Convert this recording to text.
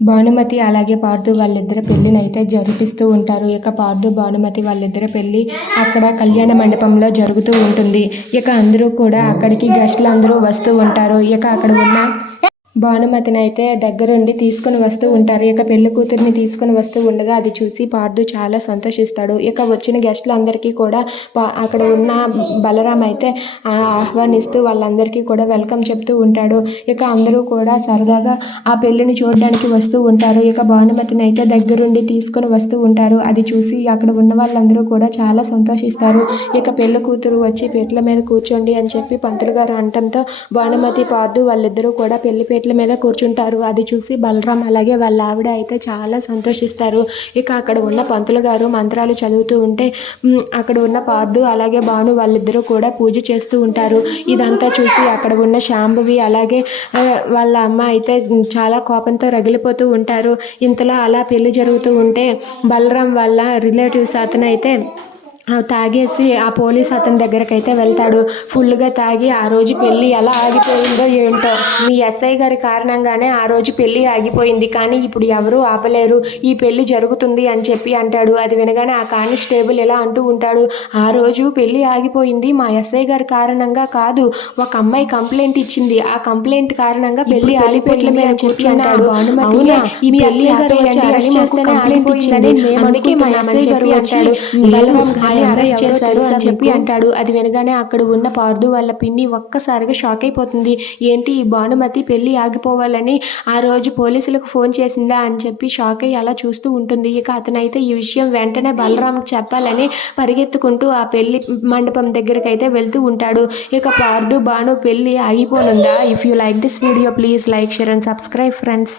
భానుమతి అలాగే పార్థు వాళ్ళిద్దరు పెళ్ళినైతే జరిపిస్తూ ఉంటారు. ఇక పార్థు భానుమతి వాళ్ళిద్దరి పెళ్ళి అక్కడ కళ్యాణ మండపంలో జరుగుతూ ఉంటుంది. ఇక అందరూ కూడా అక్కడికి గెస్ట్లు అందరూ వస్తూ ఉంటారు. ఇక అక్కడ ఉన్న భానుమతిని అయితే దగ్గరుండి తీసుకుని వస్తూ ఉంటారు. ఇక పెళ్ళి కూతుర్ని తీసుకుని వస్తూ ఉండగా అది చూసి పార్థు చాలా సంతోషిస్తాడు. ఇక వచ్చిన గెస్టులందరికీ కూడా పా- అక్కడ ఉన్న బలరాం అయితే ఆహ్వానిస్తూ వాళ్ళందరికీ కూడా వెల్కమ్ చెప్తూ ఉంటాడు. ఇక అందరూ కూడా సరదాగా ఆ పెళ్ళిని చూడడానికి వస్తూ ఉంటారు. ఇక భానుమతిని అయితే దగ్గరుండి తీసుకుని వస్తూ ఉంటారు. అది చూసి అక్కడ ఉన్న వాళ్ళందరూ కూడా చాలా సంతోషిస్తారు. ఇక పెళ్ళి కూతురు వచ్చి పెట్ల మీద కూర్చోండి అని చెప్పి పంతులు గారు అనటంతో భానుమతి పార్థు వాళ్ళిద్దరూ కూడా పెళ్ళి పీటల మీద కూర్చుంటారు. అది చూసి బలరాం అలాగే వాళ్ళ ఆవిడ అయితే చాలా సంతోషిస్తారు. ఇక అక్కడ ఉన్న పంతులు గారు మంత్రాలు చదువుతూ ఉంటే అక్కడ ఉన్న పార్దు అలాగే భాను వాళ్ళిద్దరూ కూడా పూజ చేస్తూ ఉంటారు. ఇదంతా చూసి అక్కడ ఉన్న శాంభవి అలాగే వాళ్ళ అమ్మ అయితే చాలా కోపంతో రగిలిపోతూ ఉంటారు. ఇంతలో అలా పెళ్ళి జరుగుతూ ఉంటే బలరాం వాళ్ళ రిలేటివ్స్ అతను అయితే తాగేసి ఆ పోలీస్ అతని దగ్గరకు అయితే వెళ్తాడు. ఫుల్గా తాగి ఆ రోజు పెళ్ళి ఎలా ఆగిపోయిందో ఏంటో. మీ ఎస్ఐ గారి కారణంగానే ఆ రోజు పెళ్ళి ఆగిపోయింది. కానీ ఇప్పుడు ఎవరూ ఆపలేరు. ఈ పెళ్ళి జరుగుతుంది అని చెప్పి అంటాడు. అది వినగానే ఆ కానిస్టేబుల్ ఇలా అంటూ ఉంటాడు. ఆ రోజు పెళ్ళి ఆగిపోయింది మా ఎస్ఐ గారి కారణంగా కాదు. ఒక అమ్మాయి కంప్లైంట్ ఇచ్చింది. ఆ కంప్లైంట్ కారణంగా పెళ్ళి ఆగిపోయింది చెప్పి అవునా? ఈ పెళ్ళి అని కంప్లైంట్ అందుకే మా ఎస్ఐ గారు అంటాడు. అరెస్ట్ చేశారు అని చెప్పి అంటాడు. అది వినగానే అక్కడ ఉన్న పార్దు వాళ్ళ పిన్ని ఒక్కసారిగా షాక్ అయిపోతుంది. ఏంటి ఈ భానుమతి పెళ్ళి ఆగిపోవాలని ఆ రోజు పోలీసులకు ఫోన్ చేసిందా అని చెప్పి షాక్ అయ్యి అలా చూస్తూ ఉంటుంది. ఇక అతనైతే ఈ విషయం వెంటనే బలరాంకి చెప్పాలని పరిగెత్తుకుంటూ ఆ పెళ్ళి మండపం దగ్గరికి అయితే వెళ్తూ ఉంటాడు. ఇక పార్దు భాను పెళ్ళి ఆగిపోనుందా? If you like this video please like share and subscribe friends